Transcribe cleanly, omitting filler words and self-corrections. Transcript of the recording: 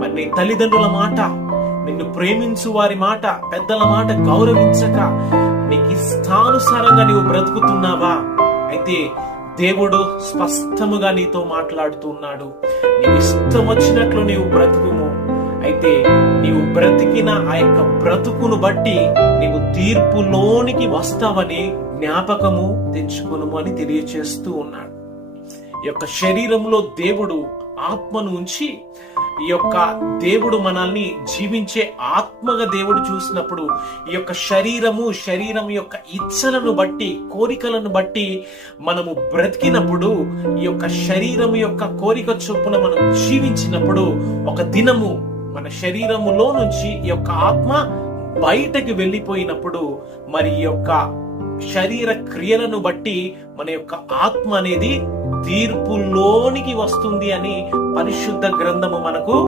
మరి నీ తల్లిదండ్రుల మాట, నిన్ను ప్రేమించు వారి మాట, పెద్దల మాట గౌరవించక నీకు ఇష్టానుసారంగా నీవు బ్రతుకుతున్నావా? అయితే దేవుడు స్పష్టముగా నీతో మాట్లాడుతున్నాడు. నీవు ఇష్టం వచ్చినట్లు నీవు బ్రతుకుము. అయితే నీవు బ్రతికిన ఆ యొక్క బ్రతుకును బట్టి నీవు తీర్పులోనికి వస్తావని జ్ఞాపకము తెచ్చుకును అని తెలియచేస్తూ ఉన్నాడు. ఈ యొక్క శరీరంలో దేవుడు ఆత్మను ఉంచి, ఈ యొక్క దేవుడు మనల్ని జీవించే ఆత్మగా దేవుడు చూసినప్పుడు ఈ యొక్క శరీరం యొక్క ఇచ్చలను బట్టి, కోరికలను బట్టి మనము బ్రతికినప్పుడు, ఈ యొక్క శరీరం యొక్క కోరిక చొప్పున మనం జీవించినప్పుడు ఒక దినము మన శరీరములో నుంచి ఈ యొక్క ఆత్మ బయటకు వెళ్ళిపోయినప్పుడు మరి ఈ యొక్క శరీర క్రియలను బట్టి మన యొక్క ఆత్మ అనేది తీర్పులోనికి వస్తుంది అని పరిశుద్ధ గ్రంథము మనకు